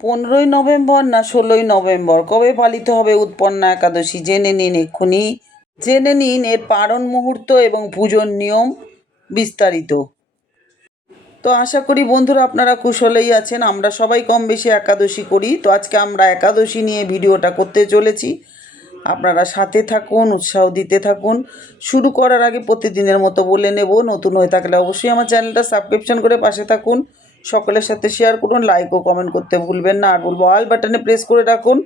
পনেরোই নভেম্বর না ষোলোই নভেম্বর? কবে পালিত হবে উৎপন্না একাদশী? জেনে নিন এক্ষুনি। জেনে নিন এর পারণ মুহূর্ত এবং পুজোর নিয়ম বিস্তারিত। তো আশা করি বন্ধুরা আপনারা কুশলেই আছেন, আমরা সবাই কম বেশি একাদশী করি। তো আজকে আমরা একাদশী নিয়ে ভিডিওটা করতে চলেছি। আপনারা সাথে থাকুন, উৎসাহ দিতে থাকুন। শুরু করার আগে প্রতিদিনের মতো বলে নেব। নতুন হয়ে থাকলে অবশ্যই আমার চ্যানেলটা সাবস্ক্রিপশন করে পাশে থাকুন। সকলের সাথে শেয়ার করুন লাইক ও কমেন্ট করতে ভুলবেন না। আর বলব অল বাটনে প্রেস করে রাখুন,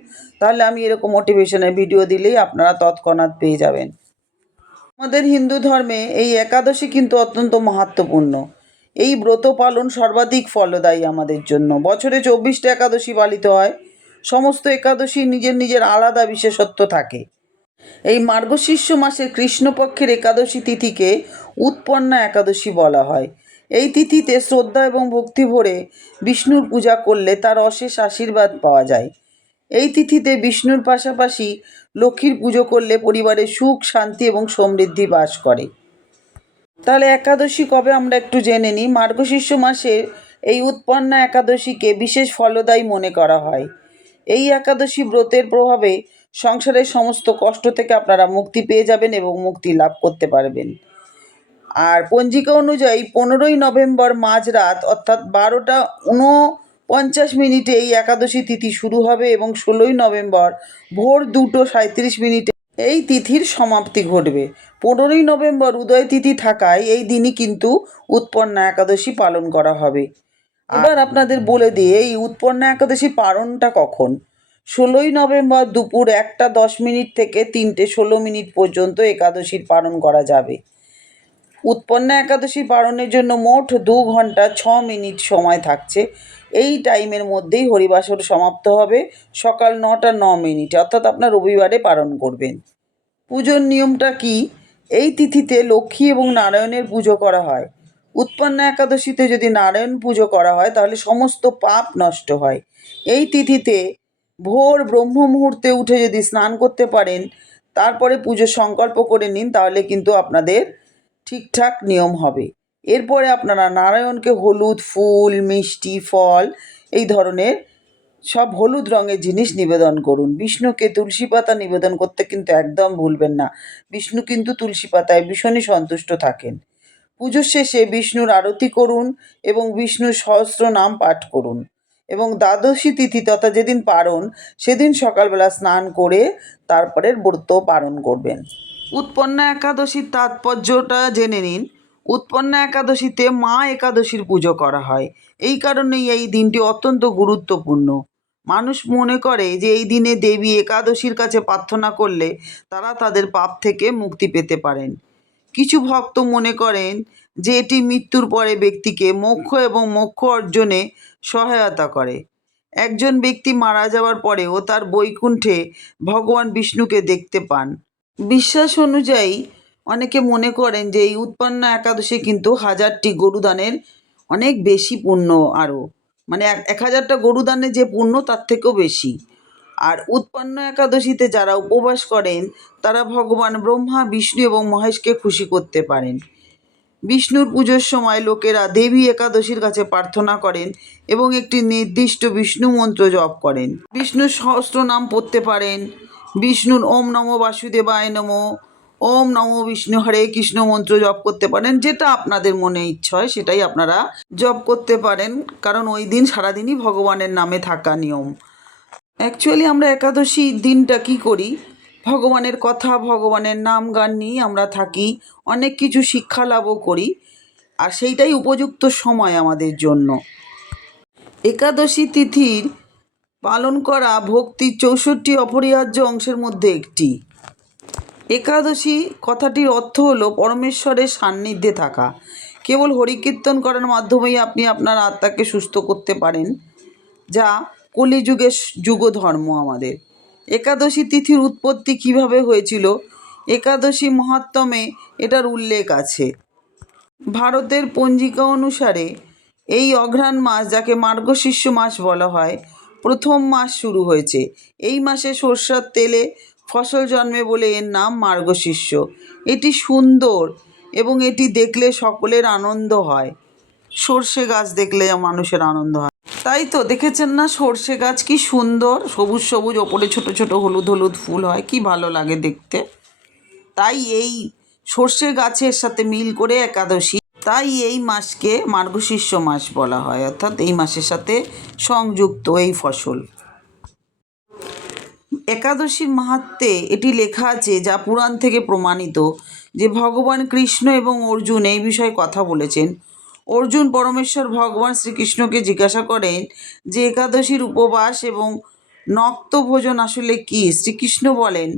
তাহলে আমি এরকম মোটিভেশনের ভিডিও দিলেই আপনারা তৎক্ষণাৎ পেয়ে যাবেন। আমাদের হিন্দু ধর্মে এই একাদশী কিন্তু অত্যন্ত মাহাত্মপূর্ণ। এই ব্রত পালন সর্বাধিক ফলদায়ী আমাদের জন্য। বছরে চব্বিশটা একাদশী পালিত হয়। সমস্ত একাদশী নিজের নিজের আলাদা বিশেষত্ব থাকে। এই মার্গশীর্ষ মাসের কৃষ্ণপক্ষের একাদশী তিথিকে উৎপন্না একাদশী বলা হয়। এই তিথিতে শ্রদ্ধা এবং ভক্তি ভরে বিষ্ণুর পূজা করলে তার অশেষ আশীর্বাদ পাওয়া যায়। এই তিথিতে বিষ্ণুর পাশাপাশি লক্ষ্মীর পুজো করলে পরিবারে সুখ, শান্তি এবং সমৃদ্ধি বাস করে। তাহলে একাদশী কবে আমরা একটু জেনে নিই। মার্গশীর্ষ মাসে এই উৎপন্না একাদশীকে বিশেষ ফলদায়ী মনে করা হয়। এই একাদশী ব্রতের প্রভাবে সংসারের সমস্ত কষ্ট থেকে আপনারা মুক্তি পেয়ে যাবেন এবং মুক্তি লাভ করতে পারবেন। আর পঞ্জিকা অনুযায়ী পনেরোই নভেম্বর মাঝরাত, অর্থাৎ বারোটা উনপঞ্চাশ মিনিটে এই একাদশী তিথি শুরু হবে এবং ষোলোই নভেম্বর ভোর দুটো সাঁত্রিশ মিনিটে এই তিথির সমাপ্তি ঘটবে। পনেরোই নভেম্বর উদয় তিথি থাকায় এই দিনই কিন্তু উৎপন্না একাদশী পালন করা হবে। এবার আপনাদের বলে দিয়ে এই উৎপন্না একাদশী পালনটা কখন? ষোলোই নভেম্বর দুপুর একটা দশ মিনিট থেকে তিনটে ষোলো মিনিট পর্যন্ত একাদশীর পালন করা যাবে। উৎপন্না একাদশী পালনের জন্য মোট দু ঘণ্টা ছ মিনিট সময় থাকছে। এই টাইমের মধ্যেই হরিবাসর সমাপ্ত হবে। সকাল নটা ন মিনিট, অর্থাৎ আপনার রবিবারে পালন করবেন। পুজোর নিয়মটা কি? এই তিথিতে লক্ষ্মী এবং নারায়ণের পুজো করা হয়। উৎপন্না একাদশীতে যদি নারায়ণ পুজো করা হয়, তাহলে সমস্ত পাপ নষ্ট হয়। এই তিথিতে ভোর ব্রহ্ম মুহূর্তে উঠে যদি স্নান করতে পারেন, তারপরে পুজোর সংকল্প করে নিন, তাহলে কিন্তু আপনাদের ঠিকঠাক নিয়ম হবে। এরপরে আপনারা নারায়ণকে হলুদ ফুল, মিষ্টি, ফল এই ধরনের সব হলুদ রঙের জিনিস নিবেদন করুন। বিষ্ণুকে তুলসী পাতা নিবেদন করতে কিন্তু একদম ভুলবেন না। বিষ্ণু কিন্তু তুলসী পাতায় ভীষণই সন্তুষ্ট থাকেন। পুজোর শেষে বিষ্ণুর আরতি করুন এবং বিষ্ণুর সহস্র নাম পাঠ করুন এবং দ্বাদশী তিথি তথা যেদিন পারণ, সেদিন সকালবেলা স্নান করে তারপরের ব্রত পালন করবেন। উৎপন্না একাদশীর তাৎপর্যটা জেনে নিন। উৎপন্না একাদশীতে মা একাদশীর পুজো করা হয়। এই কারণেই এই দিনটি অত্যন্ত গুরুত্বপূর্ণ। মানুষ মনে করে যে এই দিনে দেবী একাদশীর কাছে প্রার্থনা করলে তারা তাদের পাপ থেকে মুক্তি পেতে পারেন। কিছু ভক্ত মনে করেন যে এটি মৃত্যুর পরে ব্যক্তিকে মোক্ষ এবং মোক্ষ অর্জনে সহায়তা করে। একজন ব্যক্তি মারা যাওয়ার পরেও তার বৈকুণ্ঠে ভগবান বিষ্ণুকে দেখতে পান। বিশ্বাস অনুযায়ী অনেকে মনে করেন যে এই উৎপন্ন একাদশী কিন্তু হাজারটি গরুদানের অনেক বেশি পুণ্য আরও। মানে এক এক হাজারটা গরুদানে যে পুণ্য তার থেকেও বেশি। আর উৎপন্ন একাদশীতে যারা উপবাস করেন, তারা ভগবান ব্রহ্মা, বিষ্ণু এবং মহেশকে খুশি করতে পারেন। বিষ্ণুর পুজোর সময় লোকেরা দেবী একাদশীর কাছে প্রার্থনা করেন এবং একটি নির্দিষ্ট বিষ্ণু মন্ত্র জপ করেন। বিষ্ণুর সহস্র নাম পড়তে পারেন বিষ্ণুর ওম নমো বাসুদেবায় নমো। ওম নমো বিষ্ণু, হরে কৃষ্ণ মন্ত্র জপ করতে পারেন, যেটা আপনাদের মনে ইচ্ছা হয়, সেটাই আপনারা জপ করতে পারেন, কারণ ওই দিন সারাদিনই ভগবানের নামে থাকা নিয়ম। অ্যাকচুয়ালি আমরা একাদশী দিনটা কি করি? ভগবানের কথা, ভগবানের নাম গান নিয়ে আমরা থাকি, অনেক কিছু শিক্ষা লাভও করি, আর সেইটাই উপযুক্ত সময় আমাদের জন্য। একাদশী তিথির পালন করা ভক্তির চৌষট্টি অপরিহার্য অংশের মধ্যে একটি। একাদশী কথাটির অর্থ হলো পরমেশ্বরের সান্নিধ্যে থাকা। কেবল হরিকীর্তন করার মাধ্যমেই আপনি আপনার আত্মাকে সুস্থ করতে পারেন, যা কলিযুগের যুগ ধর্ম আমাদের। একাদশী তিথির উৎপত্তি কীভাবে হয়েছিল? একাদশী মহাত্মে এটার উল্লেখ আছে। ভারতের পঞ্জিকা অনুসারে এই অঘ্রাণ মাস, যাকে মার্গশীর্ষ মাস বলা হয় প্রথম মাস শুরু হয়েছে। এই মাসে সর্ষার তেলে ফসল জন্মে বলে এর নাম মার্গশীর্ষ এটি সুন্দর এবং এটি দেখলে সকলের আনন্দ হয়। সর্ষে গাছ দেখলে মানুষের আনন্দ হয়। তাই তো, দেখেছেন না সর্ষে গাছ কি সুন্দর? সবুজ সবুজ, ওপরে ছোট ছোট হলুদ হলুদ ফুল হয়, কি ভালো লাগে দেখতে। তাই এই সর্ষে গাছের সাথে মিল করে একাদশী তাই এই মাসকে মার্গশীর্ষ মাস বলা হয়, অর্থাৎ এই মাসের সাথে সংযুক্ত এই ফসল। একাদশীর মাহাত্মে এটি লেখা আছে, যা পুরাণ থেকে প্রমাণিত, যে ভগবান কৃষ্ণ এবং অর্জুন এই বিষয়ে কথা বলেছেন। অর্জুন পরমেশ্বর ভগবান শ্রীকৃষ্ণকে জিজ্ঞাসা করেন যে, একাদশীর উপবাস এবং নক্ত ভোজন আসলে কী? শ্রীকৃষ্ণ বলেন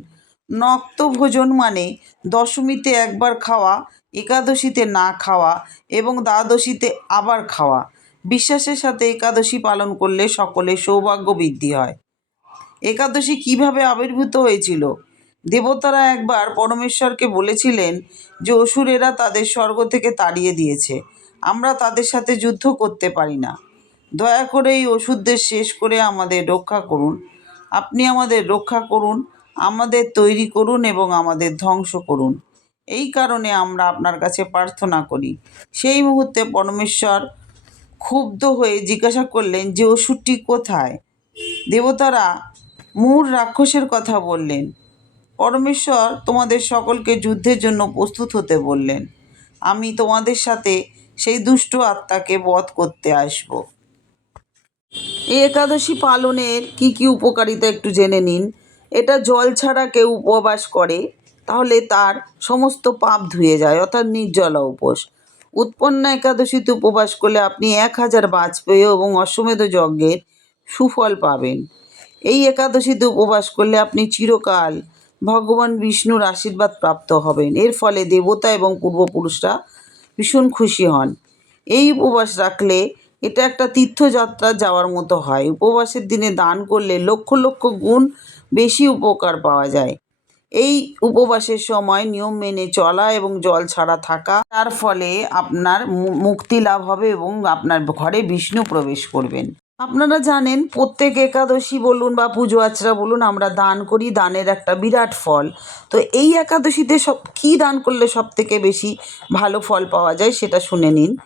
নক্ত ভোজন মানে দশমীতে একবার খাওয়া একাদশীতে না খাওয়া এবং দ্বাদশীতে আবার খাওয়া। বিশ্বাসের সাথে একাদশী পালন করলে সকলে সৌভাগ্য বৃদ্ধি হয়। একাদশী কীভাবে আবির্ভূত হয়েছিল? দেবতারা একবার পরমেশ্বরকে বলেছিলেন যে, অসুরেরা তাদের স্বর্গ থেকে তাড়িয়ে দিয়েছে। আমরা তাদের সাথে যুদ্ধ করতে পারি না। দয়া করে এই ওষুধদের শেষ করে আমাদের রক্ষা করুন। আপনি আমাদের রক্ষা করুন, আমাদের তৈরি করুন এবং আমাদের ধ্বংস করুন। এই কারণে আমরা আপনার কাছে প্রার্থনা করি। সেই মুহূর্তে পরমেশ্বর ক্ষুব্ধ হয়ে জিজ্ঞাসা করলেন, যে ওষুধটি কোথায়? দেবতারা মূর রাক্ষসের কথা বললেন। পরমেশ্বর তোমাদের সকলকে যুদ্ধের জন্য প্রস্তুত হতে বললেন। আমি তোমাদের সাথে সেই দুষ্ট আত্মাকে বধ করতে আসব। এই একাদশী পালনের কি কি উপকারিতা একটু জেনে নিন। এটা জল ছাড়া কেউ উপবাস করে। তাহলে তার সমস্ত পাপ ধুয়ে যায়, অর্থাৎ নির্জলা উপোস। উৎপন্না একাদশীতে উপবাস করলে আপনি এক হাজার বাজপেয় এবং অশ্বমেধ যজ্ঞের সুফল পাবেন। এই একাদশীতে উপবাস করলে আপনি চিরকাল ভগবান বিষ্ণুর আশীর্বাদ প্রাপ্ত হবেন। এর ফলে দেবতা এবং পূর্বপুরুষরা ভীষণ খুশি হন। এই উপবাস রাখলে এটা একটা তীর্থযাত্রা যাওয়ার মতো হয়। উপবাসের দিনে দান করলে লক্ষ লক্ষ গুণ বেশি উপকার পাওয়া যায়। এই উপবাসের সময় নিয়ম মেনে চলা এবং জল ছাড়া থাকা, তার ফলে আপনার মুক্তি লাভ হবে এবং আপনার ঘরে বিষ্ণু প্রবেশ করবেন। আপনারা জানেন, প্রত্যেক একাদশী বলুন বা পুজো আচরা বলুন, আমরা দান করি, দানের একটা বিরাট ফল। তো এই একাদশীতে সব, কী দান করলে সব থেকে বেশি ভালো ফল পাওয়া যায় সেটা শুনে নিন।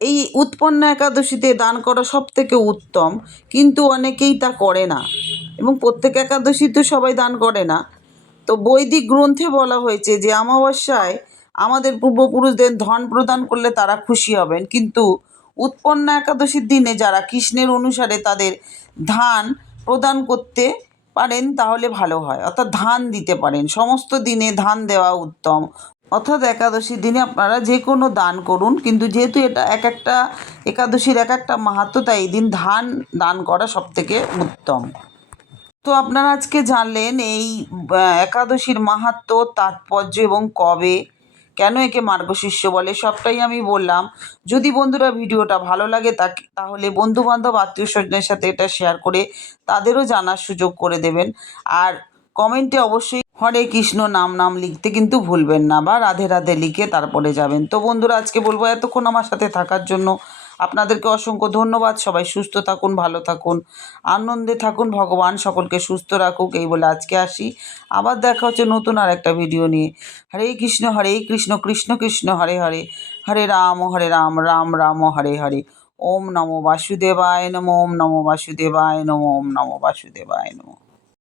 এই উৎপন্ন একাদশীতে দান করা সব থেকে উত্তম, কিন্তু অনেকেই তা করে না। এবং প্রত্যেক একাদশী তো সবাই দান করে না। তো বৈদিক গ্রন্থে বলা হয়েছে যে অমাবস্যায় আমাদের পূর্বপুরুষদের ধন প্রদান করলে তারা খুশি হবেন। কিন্তু উৎপন্ন একাদশীর দিনে যারা কৃষ্ণের অনুসারে তাদের ধান প্রদান করতে পারেন, তাহলে ভালো হয়। অর্থাৎ ধান দিতে পারেন। সমস্ত দিনে ধান দেওয়া উত্তম। অর্থাৎ একাদশীর দিনে আপনারা যে কোনো দান করুন, কিন্তু যেহেতু এটা এক একটা একাদশীর এক একটা মাহাত্ম, তাই এই দিন ধান দান করা সবথেকে উত্তম। তো আপনারা আজকে জানলেন এই একাদশীর মাহাত্ম্য তাৎপর্য এবং কবে, কেন একে মার্গশিষ্য বলে সবটাই আমি বললাম। যদি বন্ধুরা ভিডিওটা ভালো লাগে তাকে, তাহলে বন্ধুবান্ধব আত্মীয় স্বজনের সাথে এটা শেয়ার করে তাদেরও জানার সুযোগ করে দেবেন। আর কমেন্টে অবশ্যই হরে কৃষ্ণ নাম নাম লিখতে কিন্তু ভুলবেন না বা রাধে রাধে লিখে তারপরে যাবেন। তো বন্ধুরা, আজকে বলব এতক্ষণ আমার সাথে থাকার জন্য আপনাদেরকে অসংখ্য ধন্যবাদ। সবাই সুস্থ থাকুন, ভালো থাকুন, আনন্দে থাকুন, ভগবান সকলকে সুস্থ রাখুক, এই বলে আজকে আসি। আবার দেখা হচ্ছে নতুন আর একটা ভিডিও নিয়ে। হরে কৃষ্ণ হরে কৃষ্ণ কৃষ্ণ কৃষ্ণ, হরে হরে। হরে রাম হরে রাম রাম রাম, হরে হরে। ওম নমো বাসুদেবায় নমো, ওম নমো বাসুদেবায় নমো, ওম নমো বাসুদেবায় নমো।